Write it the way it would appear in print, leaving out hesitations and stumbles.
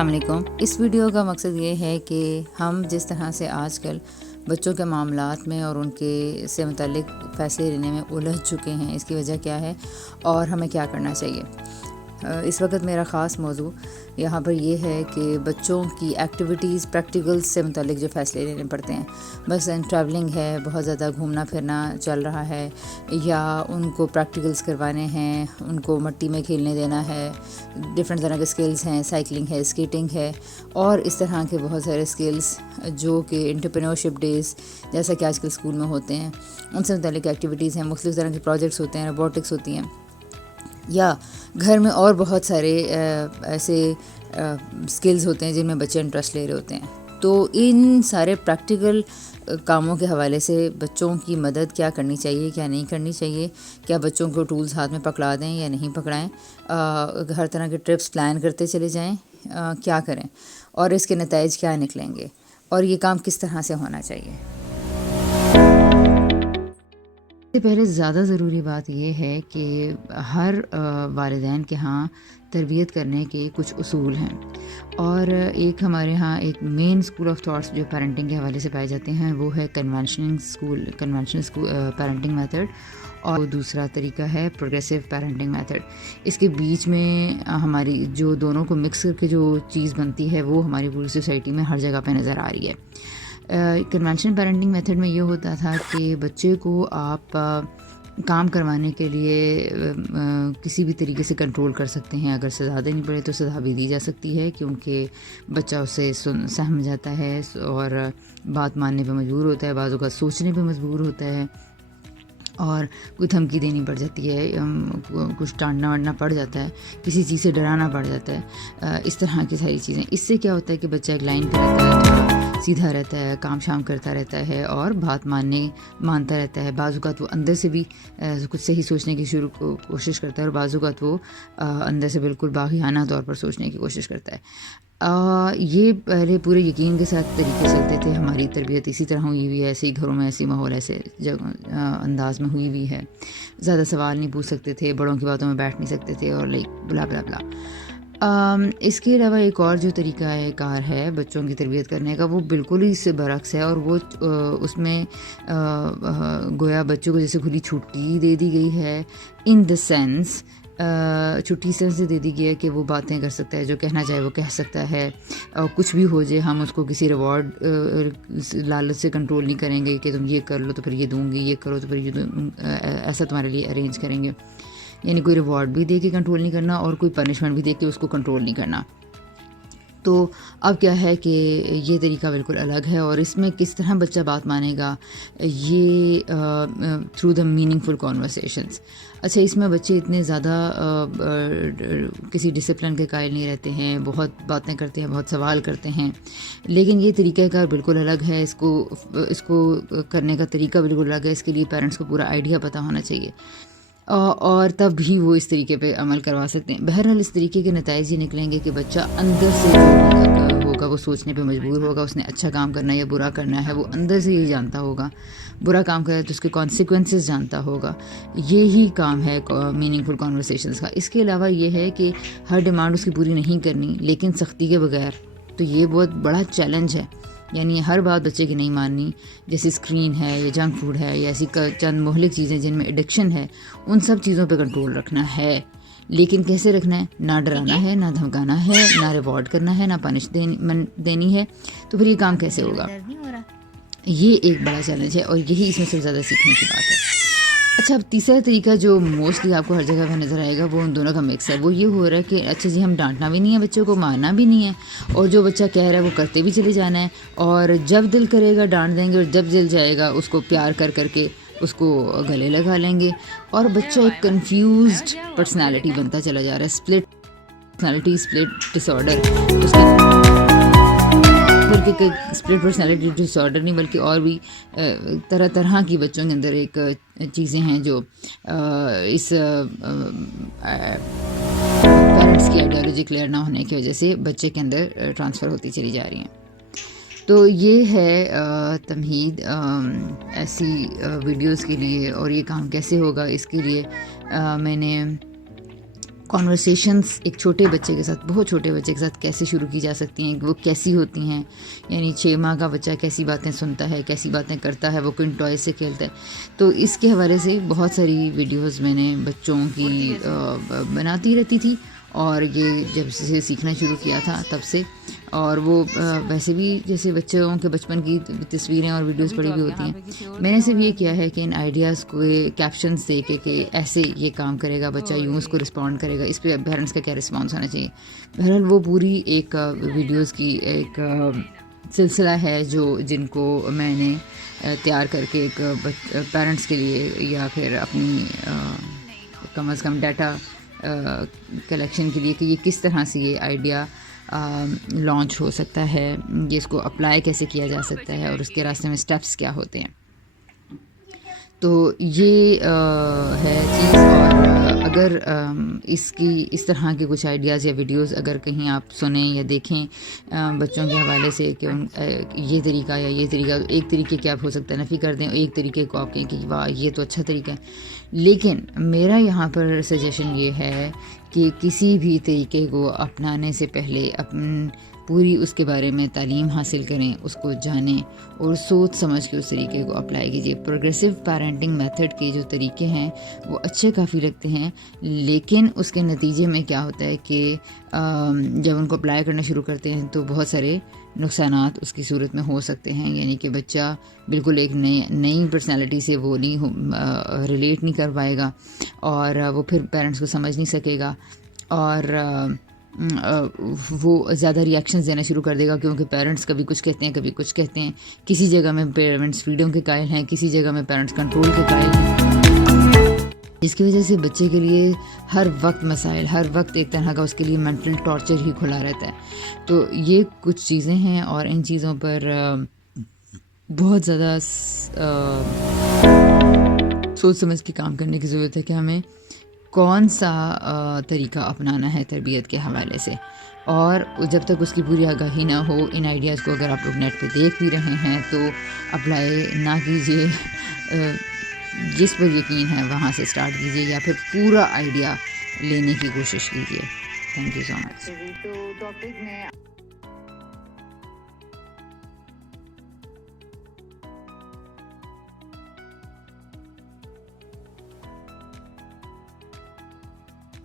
السلام علیکم۔ اس ویڈیو کا مقصد یہ ہے کہ ہم جس طرح سے آج کل بچوں کے معاملات میں اور ان کے سے متعلق فیصلے لینے میں الجھ چکے ہیں، اس کی وجہ کیا ہے اور ہمیں کیا کرنا چاہیے۔ اس وقت میرا خاص موضوع یہاں پر یہ ہے کہ بچوں کی ایکٹیویٹیز پریکٹیکلز سے متعلق جو فیصلے لینے پڑتے ہیں، بس ٹریولنگ ہے، بہت زیادہ گھومنا پھرنا چل رہا ہے، یا ان کو پریکٹیکلز کروانے ہیں، ان کو مٹی میں کھیلنے دینا ہے، ڈفرینٹ طرح کے اسکلز ہیں، سائیکلنگ ہے، اسکیٹنگ ہے، اور اس طرح کے بہت سارے اسکلز جو کہ انٹرپرینورشپ ڈیز جیسا کہ آج کل اسکول میں ہوتے ہیں، ان سے متعلق ایکٹیویٹیز ہیں، مختلف طرح کے پروجیکٹس ہوتے ہیں، روبوٹکس ہوتی ہیں، یا گھر میں اور بہت سارے ایسے اسکلز ہوتے ہیں جن میں بچے انٹرسٹ لے رہے ہوتے ہیں۔ تو ان سارے پریکٹیکل کاموں کے حوالے سے بچوں کی مدد کیا کرنی چاہیے، کیا نہیں کرنی چاہیے، کیا بچوں کو ٹولز ہاتھ میں پکڑا دیں یا نہیں پکڑائیں، ہر طرح کے ٹرپس پلان کرتے چلے جائیں، کیا کریں اور اس کے نتائج کیا نکلیں گے، اور یہ کام کس طرح سے ہونا چاہیے۔ اس سے پہلے زیادہ ضروری بات یہ ہے کہ ہر والدین کے ہاں تربیت کرنے کے کچھ اصول ہیں، اور ایک ہمارے ہاں ایک مین اسکول آف تھاٹس جو پیرنٹنگ کے حوالے سے پائے جاتے ہیں وہ ہے کنونشنل پیرنٹنگ میتھڈ، اور دوسرا طریقہ ہے پروگریسو پیرنٹنگ میتھڈ۔ اس کے بیچ میں ہماری جو دونوں کو مکس کر کے جو چیز بنتی ہے وہ ہماری پوری سوسائٹی میں ہر جگہ پہ نظر آ رہی ہے۔ کنونشنل پیرنٹنگ میتھڈ میں یہ ہوتا تھا کہ بچے کو آپ کام کروانے کے لیے کسی بھی طریقے سے کنٹرول کر سکتے ہیں، اگر سزا دینی پڑے تو سزا بھی دی جا سکتی ہے، کیونکہ بچہ اسے سہم جاتا ہے اور بات ماننے پہ مجبور ہوتا ہے، بعض اوقات سوچنے پہ مجبور ہوتا ہے، اور کوئی دھمکی دینی پڑ جاتی ہے، کچھ ڈانٹنا واٹنا پڑ جاتا ہے، کسی چیز سے ڈرانا پڑ جاتا ہے، اس طرح کی ساری چیزیں۔ اس سے کیا ہوتا ہے کہ بچہ ایک لائن پہ رہتا ہے، سیدھا رہتا ہے، کام شام کرتا رہتا ہے اور بات مانتا رہتا ہے۔ بعض اوقات وہ اندر سے بھی کچھ صحیح سوچنے کی کوشش کرتا ہے، اور بعض اوقات وہ اندر سے بالکل باغیانہ طور پر سوچنے کی کوشش کرتا ہے۔ یہ پہلے پورے یقین کے ساتھ طریقے چلتے تھے، ہماری تربیت اسی طرح ہوئی ہوئی ہے، ایسے ہی گھروں میں ایسی ماحول ایسے انداز میں ہوئی ہوئی ہے، زیادہ سوال نہیں پوچھ سکتے تھے، بڑوں کی باتوں میں بیٹھ نہیں سکتے تھے، اور بلا بلا بلا۔ اس کے علاوہ ایک اور جو طریقہ کار ہے بچوں کی تربیت کرنے کا، وہ بالکل ہی اس سے برعکس ہے، اور وہ اس میں گویا بچوں کو جیسے کھلی چھٹی دے دی گئی ہے، ان دا سینس چھٹی سے دے دی گئی ہے کہ وہ باتیں کر سکتا ہے، جو کہنا چاہے وہ کہہ سکتا ہے، اور کچھ بھی ہو جائے ہم اس کو کسی ریوارڈ لالچ سے کنٹرول نہیں کریں گے کہ تم یہ کر لو تو پھر یہ دوں گی، یہ کرو تو پھر یہ ایسا تمہارے لیے ارینج کریں گے۔ یعنی کوئی ریوارڈ بھی دے کے کنٹرول نہیں کرنا، اور کوئی پنشمنٹ بھی دے کے اس کو کنٹرول نہیں کرنا۔ تو اب کیا ہے کہ یہ طریقہ بالکل الگ ہے، اور اس میں کس طرح بچہ بات مانے گا، یہ through the meaningful conversations. اچھا، اس میں بچے اتنے زیادہ کسی ڈسپلن کے قائل نہیں رہتے ہیں، بہت باتیں کرتے ہیں، بہت سوال کرتے ہیں، لیکن یہ طریقہ کار بالکل الگ ہے، اس کو کرنے کا طریقہ بالکل الگ ہے۔ اس کے لیے پیرنٹس کو پورا آئیڈیا پتہ ہونا چاہیے، اور تب بھی وہ اس طریقے پہ عمل کروا سکتے ہیں۔ بہرحال اس طریقے کے نتائج یہ نکلیں گے کہ بچہ اندر سے ہوگا، وہ سوچنے پہ مجبور ہوگا، اس نے اچھا کام کرنا ہے یا برا کرنا ہے، وہ اندر سے یہ جانتا ہوگا، برا کام کرے تو اس کے کانسیکوینسز جانتا ہوگا۔ یہی کام ہے میننگ فل کانورسیشنز کا۔ اس کے علاوہ یہ ہے کہ ہر ڈیمانڈ اس کی پوری نہیں کرنی، لیکن سختی کے بغیر، تو یہ بہت بڑا چیلنج ہے۔ یعنی ہر بات بچے کی نہیں ماننی، جیسے اسکرین ہے یا جنک فوڈ ہے یا ایسی چند مہلک چیزیں جن میں ایڈکشن ہے، ان سب چیزوں پہ کنٹرول رکھنا ہے، لیکن کیسے رکھنا ہے؟ نہ ڈرانا ہے، نہ دھمکانا ہے، نہ ریوارڈ کرنا ہے، نہ پنش دینی ہے۔ تو پھر یہ کام کیسے ہوگا؟ یہ ایک بڑا چیلنج ہے، اور یہی اس میں سب سے زیادہ سیکھنے کی بات ہے۔ اچھا، اب تیسرا طریقہ جو موسٹلی آپ کو ہر جگہ پہ نظر آئے گا، وہ ان دونوں کا مکس ہے۔ وہ یہ ہو رہا ہے کہ اچھا جی، ہم ڈانٹنا بھی نہیں ہے بچوں کو، مارنا بھی نہیں ہے، اور جو بچہ کہہ رہا ہے وہ کرتے بھی چلے جانا ہے، اور جب دل کرے گا ڈانٹ دیں گے، اور جب دل جائے گا اس کو پیار کر کے اس کو گلے لگا لیں گے، اور بچہ ایک کنفیوزڈ پرسنالٹی بنتا چلا جا رہا ہے، اسپلٹ پرسنالٹی، اسپلٹ ڈس آرڈر، بلکہ اسپلٹ پرسنالٹی ڈس آرڈر نہیں، بلکہ اور بھی طرح کی بچوں کے اندر ایک چیزیں ہیں جو اس پیرنٹس کی آئیڈیالوجی کلیئر نہ ہونے کی وجہ سے بچے کے اندر ٹرانسفر ہوتی چلی جا رہی ہیں۔ تو یہ ہے تمہید ایسی ویڈیوز کے لیے، اور یہ کام کیسے ہوگا اس کے لیے میں نے کانورسیشنس ایک چھوٹے بچے کے ساتھ، بہت چھوٹے بچے کے ساتھ کیسے شروع کی جا سکتی ہیں، وہ کیسی ہوتی ہیں، یعنی 6 ماہ کا بچہ کیسی باتیں سنتا ہے، کیسی باتیں کرتا ہے، وہ کن ٹوائز سے کھیلتا ہے. تو اس کے حوالے سے بہت ساری ویڈیوز میں نے بچوں کی بناتی رہتی تھی، اور یہ جب سے سیکھنا شروع کیا تھا تب سے. اور وہ ویسے بھی جیسے بچوں کے بچپن کی تصویریں اور ویڈیوز پڑی ہوئی ہوتی ہیں. میں نے صرف یہ کیا ہے کہ ان آئیڈیاز کو کیپشنز دے کے کہ ایسے یہ کام کرے گا بچہ، یوں اس کو رسپونڈ کرے گا، اس پہ پیرنٹس کا کیا رسپانس ہونا چاہیے. بہرحال وہ پوری ایک ویڈیوز کی ایک سلسلہ ہے جن کو میں نے تیار کر کے ایک پیرنٹس کے لیے، یا پھر اپنی کم از کم ڈیٹا کلیکشن کے لیے کہ یہ کس طرح سے یہ آئیڈیا لانچ ہو سکتا ہے، یہ اس کو اپلائی کیسے کیا جا سکتا ہے، اور اس کے راستے میں سٹیپس کیا ہوتے ہیں. تو یہ ہے چیز. اور اگر اس طرح کے کچھ آئیڈیاز یا ویڈیوز اگر کہیں آپ سنیں یا دیکھیں بچوں کے حوالے سے کہ یہ طریقہ یا یہ طریقہ، تو ایک طریقے کے آپ ہو سکتا ہے نفی کر دیں، ایک طریقے کو آپ کہیں کہ واہ یہ تو اچھا طریقہ ہے. لیکن میرا یہاں پر سجیشن یہ ہے کہ کسی بھی طریقے کو اپنانے سے پہلے پوری اس کے بارے میں تعلیم حاصل کریں، اس کو جانیں اور سوچ سمجھ کے اس طریقے کو اپلائی کیجیے. پروگریسو پیرنٹنگ میتھڈ کے جو طریقے ہیں وہ اچھے کافی لگتے ہیں، لیکن اس کے نتیجے میں کیا ہوتا ہے کہ جب ان کو اپلائی کرنا شروع کرتے ہیں تو بہت سارے نقصانات اس کی صورت میں ہو سکتے ہیں. یعنی کہ بچہ بالکل ایک نئی پرسنالٹی سے وہ نہیں ریلیٹ نہیں کر پائے گا، اور وہ پھر پیرنٹس کو سمجھ نہیں سکے گا، اور وہ زیادہ ریئیکشنز دینا شروع کر دے گا، کیونکہ پیرنٹس کبھی کچھ کہتے ہیں کبھی کچھ کہتے ہیں. کسی جگہ میں پیرنٹس فریڈم کے قائل ہیں، کسی جگہ میں پیرنٹس کنٹرول کے قائل ہیں، جس کی وجہ سے بچے کے لیے ہر وقت مسائل، ہر وقت ایک طرح کا اس کے لیے مینٹل ٹارچر ہی کھلا رہتا ہے. تو یہ کچھ چیزیں ہیں، اور ان چیزوں پر بہت زیادہ سوچ سمجھ کے کام کرنے کی ضرورت ہے کہ ہمیں کون سا طریقہ اپنانا ہے تربیت کے حوالے سے. اور جب تک اس کی پوری آگاہی نہ ہو، ان آئیڈیاز کو اگر آپ لوگ نیٹ پہ دیکھ بھی رہے ہیں تو اپلائی نہ کیجیے. جس پر یقین ہے وہاں سے سٹارٹ کیجیے، یا پھر پورا آئیڈیا لینے کی کوشش کیجیے. Thank you so much.